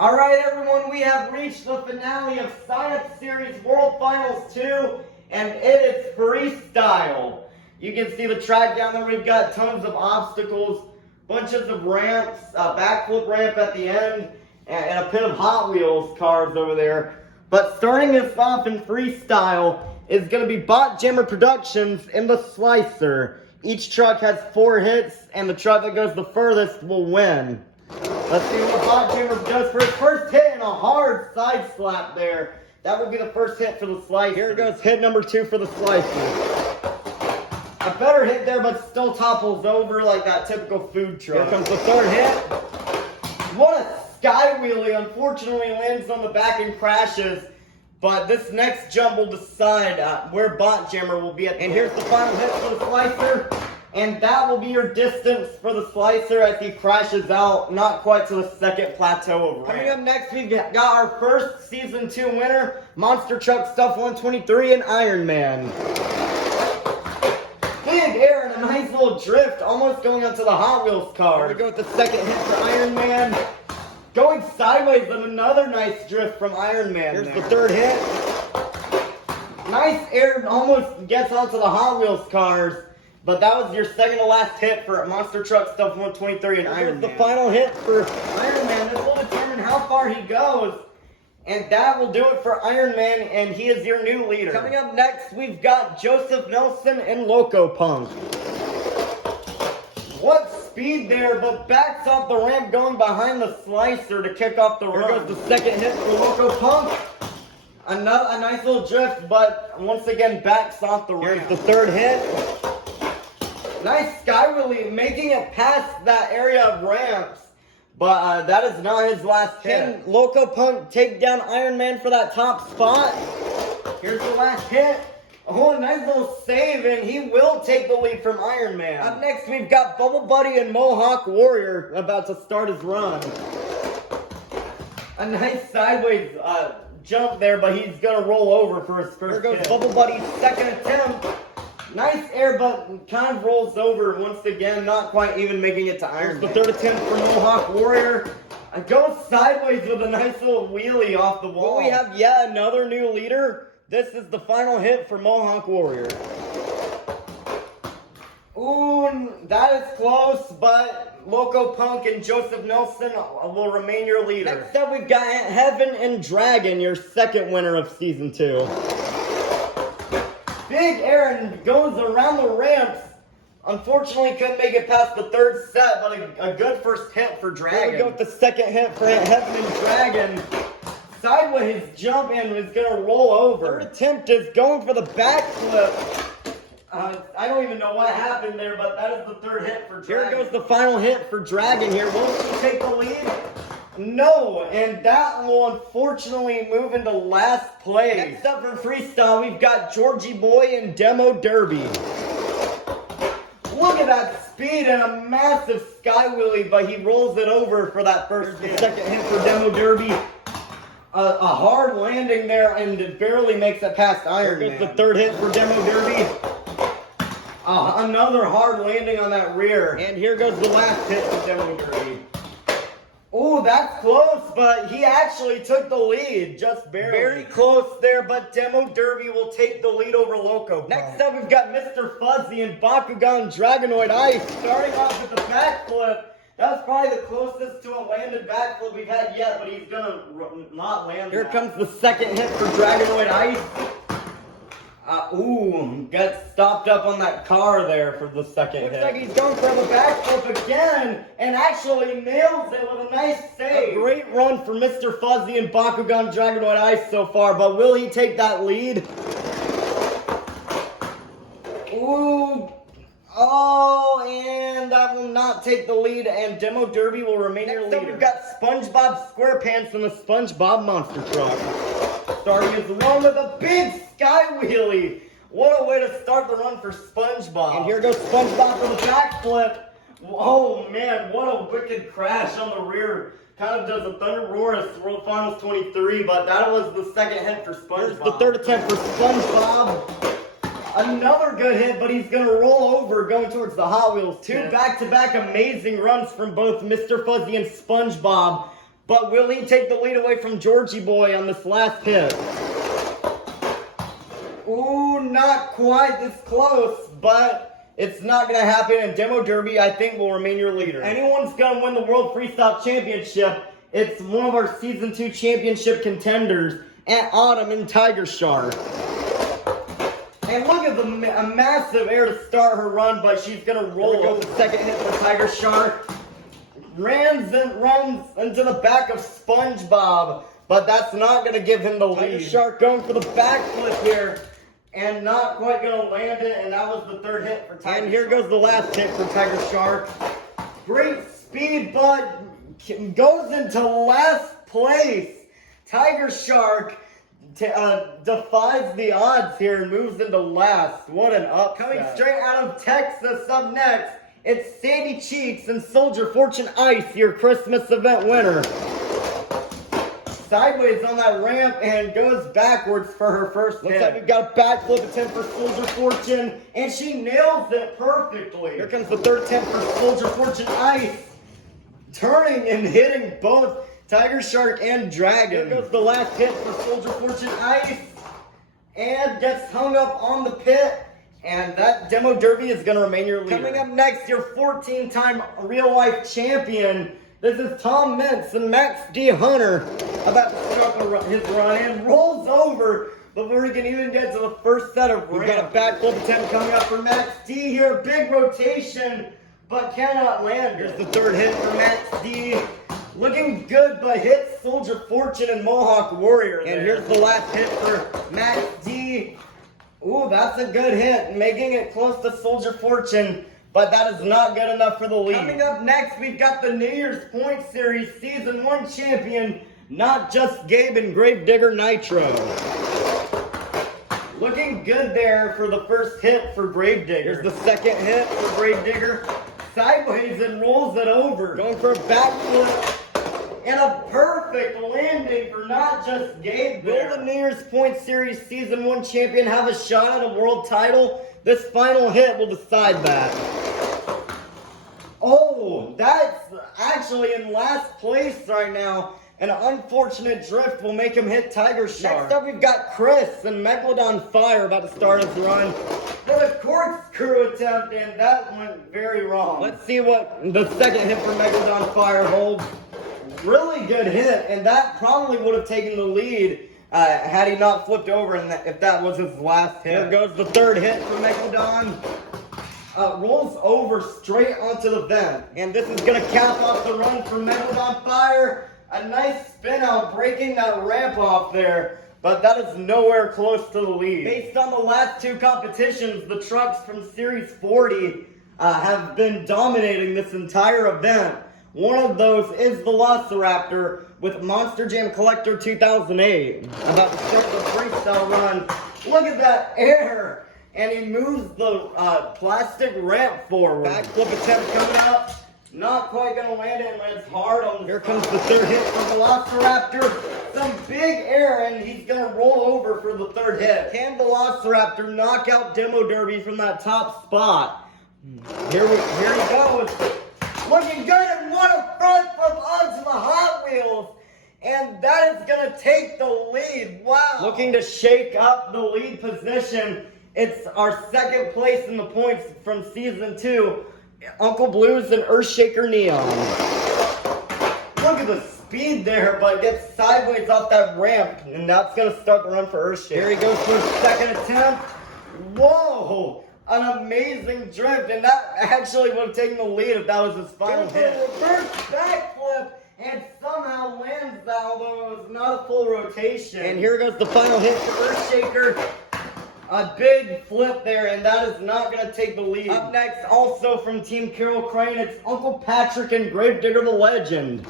All right, everyone, we have reached the finale of Science Series World Finals 2, and it is freestyle. You can see the track down there. We've got tons of obstacles, bunches of ramps, a backflip ramp at the end, and a pit of Hot Wheels cars over there. But starting us off in freestyle is going to be Bot Jammer Productions in the Slicer. Each truck has 4 hits, and the truck that goes the furthest will win. Let's see what Bot Jammer does for his first hit, and a hard side slap there. That will be the first hit for the Slicer. Here goes hit number 2 for the Slicer. A better hit there, but still topples over like that typical food truck. Here comes the third hit. What a sky wheelie. Unfortunately lands on the back and crashes. But this next jump will decide where Bot Jammer will be at. And here's the final hit for the Slicer. And that will be your distance for the Slicer as he crashes out, not quite to the second plateau of ramp. Coming up next, we've got our first Season 2 winner, Monster Truck Stuff 123 and Iron Man. Big air and a nice little drift, almost going onto the Hot Wheels car. Here we go with the second hit for Iron Man. Going sideways and another nice drift from Iron Man. Here's the third hit. Nice air, almost gets onto the Hot Wheels cars. But that was your second to last hit for Monster Truck Stuff 123 and Iron Man. The final hit for Iron Man. This will determine how far he goes. And that will do it for Iron Man, and he is your new leader. Coming up next, we've got Joseph Nelson and Loco Punk. What speed there, but backs off the ramp going behind the Slicer to kick off the run. Here goes the second hit for Loco Punk. A nice little drift, but once again backs off the ramp. Here's the third hit. Nice sky wheelie, making it past that area of ramps. But that is not his last hit. Can Loco Punk take down Iron Man for that top spot? Here's the last hit. Oh, a nice little save, and he will take the lead from Iron Man. Up next, we've got Bubble Buddy and Mohawk Warrior about to start his run. A nice sideways jump there, but he's going to roll over for his first hit. Here goes Bubble Buddy's second attempt. Nice air, but kind of rolls over once again, not quite even making it to Iron Man. The third attempt for Mohawk Warrior. Goes sideways with a nice little wheelie off the wall. But we have yet another new leader. This is the final hit for Mohawk Warrior. Ooh, that is close, but Loco Punk and Joseph Nelson will remain your leader. Next up, we've got Heaven and Dragon, your second winner of Season 2. Big air and goes around the ramps. Unfortunately, couldn't make it past the third set, but a good first hit for Dragon. Here we go with the second hit for Heaven and Dragon. Sideways jump in is going to roll over. Third attempt is going for the backflip. I don't even know what happened there, but that is the third hit for Dragon. Here goes the final hit for Dragon here. Will he take the lead? No, and that will unfortunately move into last place. Next up for freestyle, we've got Georgie Boy and Demo Derby. Look at that speed and a massive sky wheelie, but he rolls it over for that first hit. Second hit for Demo Derby. A hard landing there, and it barely makes it past Iron Man. The third hit for Demo Derby. Another hard landing on that rear. And here goes the last hit for Demo Derby. Oh, that's close, but he actually took the lead, just barely. Very close there, but Demo Derby will take the lead over Loco Punk. Next up, we've got Mr. Fuzzy and Bakugan Dragonoid Ice, starting off with the backflip. That was probably the closest to a landed backflip we've had yet, but he's gonna not land. Here comes the second hit for Dragonoid Ice. Got stopped up on that car there for the second hit. Looks like he's going for the backflip again, and actually nails it with a nice save. A great run for Mr. Fuzzy and Bakugan Dragonoid Ice so far, but will he take that lead? Ooh. Oh, and that will not take the lead, and Demo Derby will remain your leader. We've got SpongeBob SquarePants and the SpongeBob Monster Truck. Starting his run with a big sky wheelie. What a way to start the run for SpongeBob. And here goes SpongeBob for the backflip. Oh man, what a wicked crash on the rear. Kind of does a thunder roar as World Finals 23, but that was the second hit for SpongeBob. Here's the third attempt for SpongeBob. Another good hit, but he's going to roll over going towards the Hot Wheels. Two back-to-back amazing runs from both Mr. Fuzzy and SpongeBob. But will he take the lead away from Georgie Boy on this last hit? Ooh, not quite this close, but it's not going to happen. And Demo Derby, I think, will remain your leader. Anyone's going to win the World Freestyle Championship. It's one of our Season 2 championship contenders at Autumn in Tiger Shark. And look at a massive air to start her run, but she's going to roll over the second hit for Tiger Shark. Runs into the back of SpongeBob, but that's not going to give him the lead. Tiger Shark going for the backflip here, and not quite going to land it, and that was the third hit for Tiger Shark. And here goes the last hit for Tiger Shark. Great speed, but goes into last place. Tiger Shark defies the odds here and moves into last. What an upset. Coming straight out of Texas, up next, it's Sandy Cheeks and Soldier Fortune Ice, your Christmas event winner. Sideways on that ramp and goes backwards for her first hit. Looks like we've got a backflip attempt for Soldier Fortune, and she nails it perfectly. Here comes the third attempt for Soldier Fortune Ice. Turning and hitting both Tiger Shark and Dragon. Here goes the last hit for Soldier Fortune Ice. And gets hung up on the pit. And that Demo Derby is going to remain your leader. Coming up next, your 14-time real-life champion. This is Tom Mintz and Max D. Hunter about to start his run and rolls over before he can even get to the first set of ramp. We've got a backflip attempt coming up for Max D here. Big rotation, but cannot land. Here's the third hit for Max D. Looking good, but hits Soldier Fortune and Mohawk Warrior there. And here's the last hit for Max D. Ooh, that's a good hit, making it close to Soldier Fortune, but that is not good enough for the lead. Coming up next, we've got the New Year's Point Series Season 1 champion, Not Just Gabe and Gravedigger Nitro. Looking good there for the first hit for Gravedigger. Here's the second hit for Gravedigger. Sideways and rolls it over. Going for a backflip. And a perfect landing for Not Just Gabe. Will the New Year's Point Series Season 1 champion have a shot at a world title? This final hit will decide that. Oh, that's actually in last place right now. An unfortunate drift will make him hit Tiger Shark. Next up, we've got Chris and Megalodon Fire about to start his run for the corkscrew attempt, and that went very wrong. Let's see what the second hit for Megalodon Fire holds. Really good hit, and that probably would have taken the lead had he not flipped over, and if that was his last hit. Here goes the third hit for Megalodon. Rolls over straight onto the vent, and this is going to cap off the run for Megalodon Fire. A nice spin out, breaking that ramp off there, but that is nowhere close to the lead. Based on the last two competitions, the trucks from Series 40 have been dominating this entire event. One of those is the Velociraptor with Monster Jam Collector 2008. About to start the freestyle run. Look at that air! And he moves the plastic ramp forward. Backflip attempt coming up. Not quite going to land it, and lands hard on the... Here comes the third hit for Velociraptor. Some big air, and he's going to roll over for the third hit. Can Velociraptor knock out Demo Derby from that top spot? Here he goes. Looking good, and what a front flip onto the Hot Wheels. And that is going to take the lead. Wow. Looking to shake up the lead position. It's our second place in the points from Season 2. Uncle Blues and Earthshaker Neon. Look at the speed there, but gets sideways off that ramp, and that's going to start the run for Earthshaker. Here he goes for his second attempt. Whoa! An amazing drift, and that actually would have taken the lead if that was his final hit. Reverse backflip, and somehow lands that, although it was not a full rotation. And here goes the final hit for Earthshaker. A big flip there, and that is not going to take the lead. Up next, also from Team Carol Crane, it's Uncle Patrick and Gravedigger the Legend.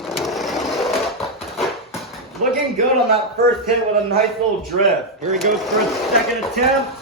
Looking good on that first hit with a nice little drift. Here he goes for his second attempt.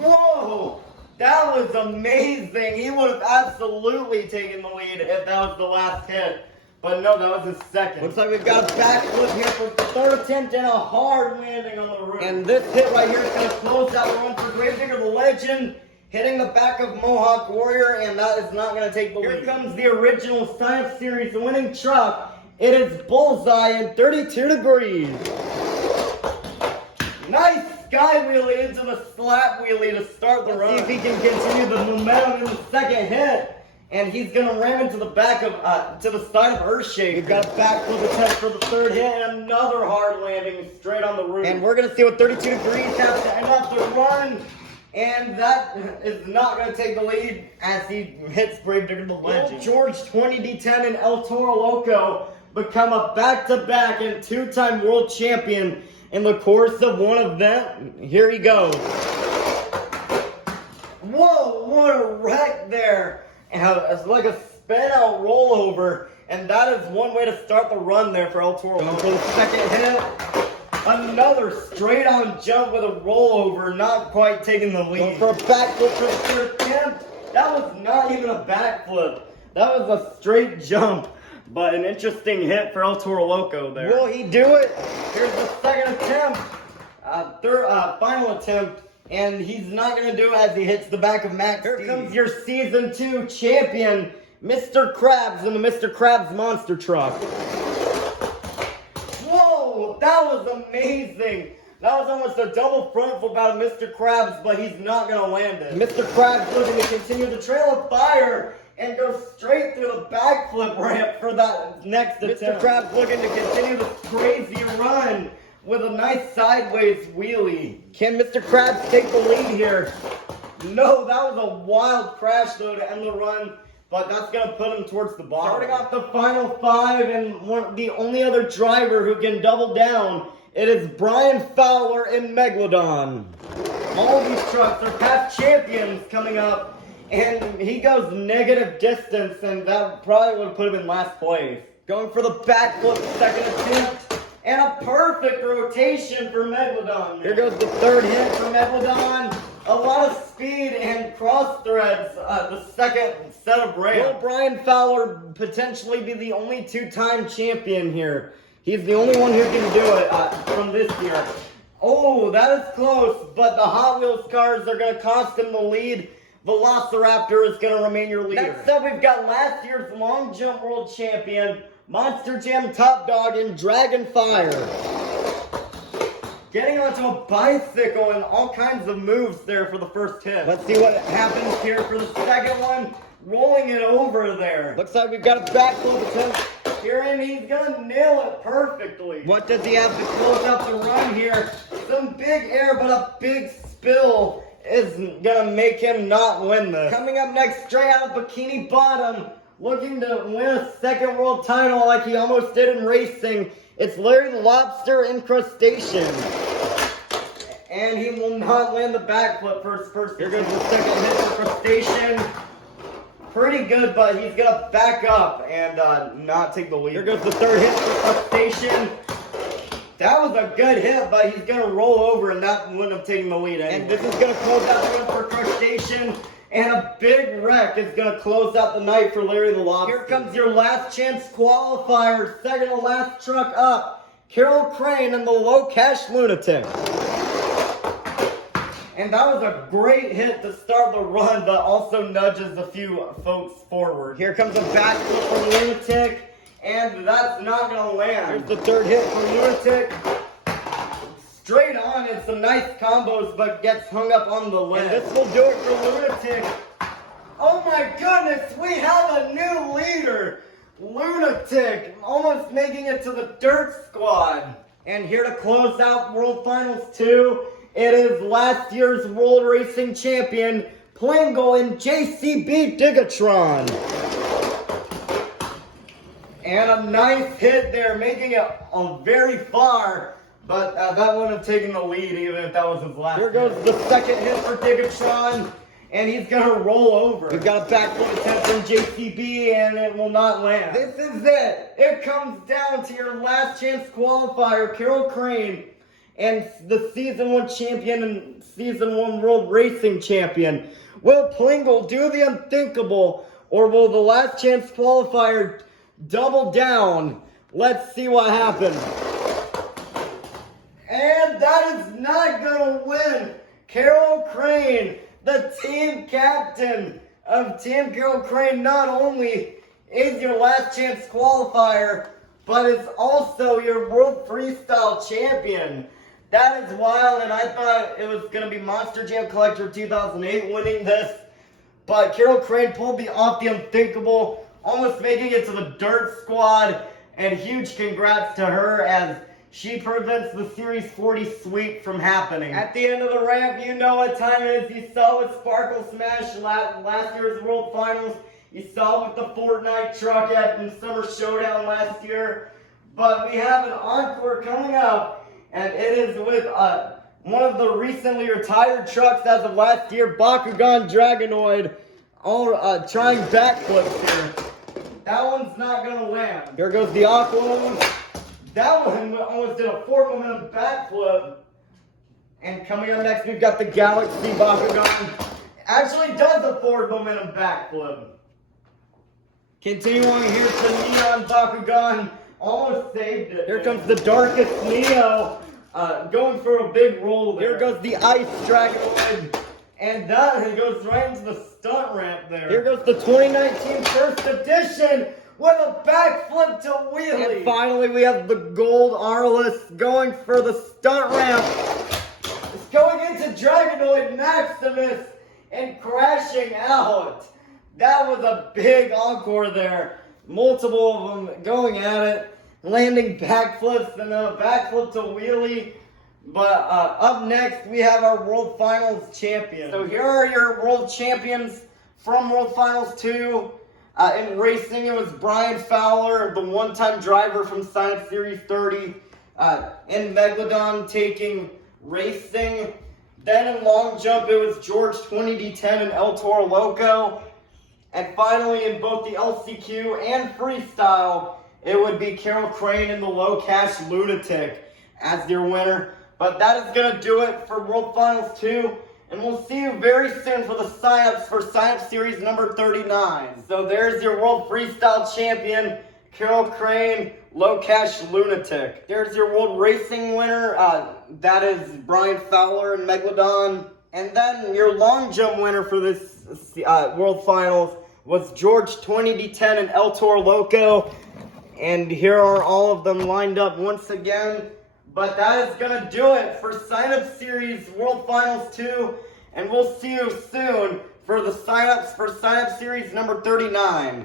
Whoa! That was amazing. He would have absolutely taken the lead if that was the last hit. But no, that was his second. Looks like we've got a backflip here for the third attempt and a hard landing on the roof. And this hit right here is going to close out the run for Gravedigger the Legend, hitting the back of Mohawk Warrior, and that is not going to take the lead. Here comes the original Science Series winning truck, It is bullseye in 32 degrees. Nice sky wheelie into the slap wheelie to start the run. See if he can continue the momentum in the second hit. And he's gonna ram into the back of, to the side of Earthshake. We've got a backflip attempt for the third hit and another hard landing straight on the roof. And we're gonna see what 32 degrees has to end up the run. And that is not going to take the lead as he hits Brave Digger the Legend. George 20D10 and El Toro Loco become a back-to-back and two-time world champion in the course of one event. Here he goes. Whoa, what a wreck there. It's like a spin-out rollover. And that is one way to start the run there for El Toro. Going for the second hit. Another straight-on jump with a rollover, not quite taking the lead. Going for a backflip for the third attempt. That was not even a backflip. That was a straight jump, but an interesting hit for El Toro Loco there. Will he do it? Here's the second attempt, final attempt, and he's not going to do it as he hits the back of Max. Here comes your Season 2 champion, Mr. Krabs in the Mr. Krabs monster truck. That was amazing. That was almost a double front flip out of Mr. Krabs, but he's not going to land it. Mr. Krabs looking to continue the trail of fire and go straight through the backflip ramp for that next attempt. Mr. Krabs looking to continue this crazy run with a nice sideways wheelie. Can Mr. Krabs take the lead here? No, that was a wild crash though to end the run. But that's going to put him towards the bottom. Starting off the final five, and the only other driver who can double down, it is Brian Fowler in Megalodon. All of these trucks are past champions coming up, and he goes negative distance, and that probably would have put him in last place. Going for the backflip, second attempt, and a perfect rotation for Megalodon. Here goes the third hit for Megalodon. A lot of speed and cross threads, the second set of ramps. Will Brian Fowler potentially be the only two-time champion here? He's the only one who can do it from this year. Oh, that is close, but the Hot Wheels cars are going to cost him the lead. Velociraptor is going to remain your leader. Next up, we've got last year's long jump world champion, Monster Jam top dog in Dragon Fire. Getting onto a bicycle and all kinds of moves there for the first hit. Let's see what happens here for the second one. Rolling it over there. Looks like we've got a backflip attempt here, and he's going to nail it perfectly. What does he have to close out the run here? Some big air, but a big spill is going to make him not win this. Coming up next, straight out of Bikini Bottom, looking to win a second world title like he almost did in racing. It's Larry the Lobster Incrustation. And he will not land the backflip first. Here goes the second hit for Crustacean. Pretty good, but he's going to back up and not take the lead. Here goes the third hit for Crustacean. That was a good hit, but he's going to roll over and that wouldn't have taken the lead anyway. And this is going to close out the run for Crustacean. And a big wreck is going to close out the night for Larry the Lobster. Here comes your last chance qualifier. Second to last truck up. Carol Crane and the Low Cash Lunatic. And that was a great hit to start the run, but also nudges a few folks forward. Here comes a backflip from Lunatic, and that's not going to land. Here's the third hit from Lunatic. Straight on, and some nice combos, but gets hung up on the ledge. And this will do it for Lunatic. Oh my goodness, we have a new leader. Lunatic, almost making it to the Dirt Squad. And here to close out World Finals 2, it is last year's World Racing Champion, Plingle in JCB Digatron. And a nice hit there, making it very far, but that wouldn't have taken the lead even if that was his last. Here goes the second hit for Digatron, and he's going to roll over. We've got a backflip attempt from JCB, and it will not land. This is it. It comes down to your last chance qualifier, Carol Crane, and the Season 1 champion and Season 1 World Racing Champion. Will Plingle do the unthinkable, or will the last chance qualifier double down? Let's see what happens. And that is not going to win. Carol Crane, the team captain of Team Carol Crane, not only is your last chance qualifier, but it's also your World Freestyle Champion. That is wild, and I thought it was going to be Monster Jam Collector 2008 winning this. But Carol Crane pulled off the unthinkable, almost making it to the Dirt Squad. And huge congrats to her as she prevents the Series 40 sweep from happening. At the end of the ramp, you know what time it is. You saw with Sparkle Smash last year's World Finals. You saw with the Fortnite truck at the Summer Showdown last year. But we have an encore coming up, and it is with one of the recently retired trucks as of last year, Bakugan Dragonoid, all trying backflips here. That one's not going to land. Here goes the Aqua one. That one almost did a 4 momentum backflip. And coming up next, we've got the Galaxy Bakugan. Actually does a 4 momentum backflip. Continuing here to Neon Bakugan. Almost saved it. Here comes the Darkest Neo. Going for a big roll there. Here goes the Ice Dragonoid. And that goes right into the stunt ramp there. Here goes the 2019 First Edition with a backflip to wheelie. And finally, we have the Gold Arliss going for the stunt ramp. It's going into Dragonoid Maximus and crashing out. That was a big encore there. Multiple of them going at it, landing backflips and a backflip to wheelie. But up next, we have our World Finals champion. So here are your World Champions from World Finals 2. In racing, it was Brian Fowler, the one-time driver from Science Series 30. In Megalodon, taking racing. Then in long jump, it was George 20D10 and El Toro Loco. And finally, in both the LCQ and Freestyle, it would be Carol Crane and the Low Cash Lunatic as your winner. But that is going to do it for World Finals 2. And we'll see you very soon for the sign-ups for sign-up series number 39. So there's your World Freestyle Champion, Carol Crane, Low Cash Lunatic. There's your World Racing winner, that is Brian Fowler and Megalodon. And then your long jump winner for this World Finals was George 20D10 and El Toro Loco. And here are all of them lined up once again. But that is going to do it for Sign-Up Series World Finals 2. And we'll see you soon for the sign-ups for Sign-Up Series number 39.